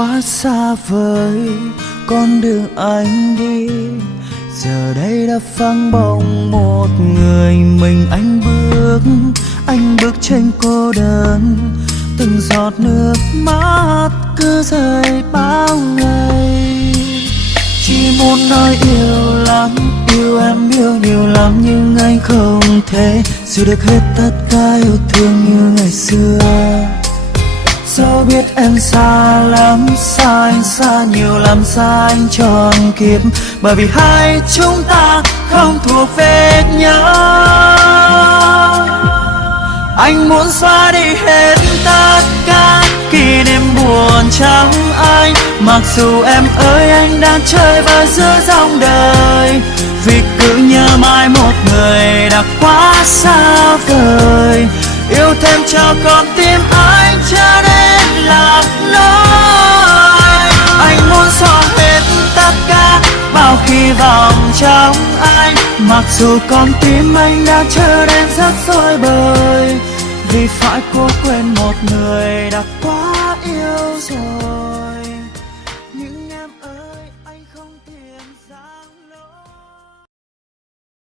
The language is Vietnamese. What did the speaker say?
quá xa vời, con đường anh đi giờ đây đã phăng bóng một người mình. Anh bước trên cô đơn, từng giọt nước mắt cứ rơi bao ngày. Chỉ muốn nói yêu lắm, yêu em yêu nhiều lắm, nhưng anh không thể giữ được hết tất cả yêu thương như ngày xưa. Dẫu biết em xa lắm, xa anh xa nhiều lắm, xa anh trọn kiếp, bởi vì hai chúng ta không thuộc về nhau. Anh muốn xóa đi hết tất cả kỷ niệm buồn trong anh, mặc dù em ơi anh đang chơi vơi giữa dòng đời, vì cứ nhớ mãi một người đã quá xa vời. Yêu thêm cho con tim anh cho đến lạc lối. Anh muốn xóa hết tất cả bao hy vọng trong anh, mặc dù con tim anh đã trở nên rất rối bời, vì phải cố quên một người đã quá yêu rồi.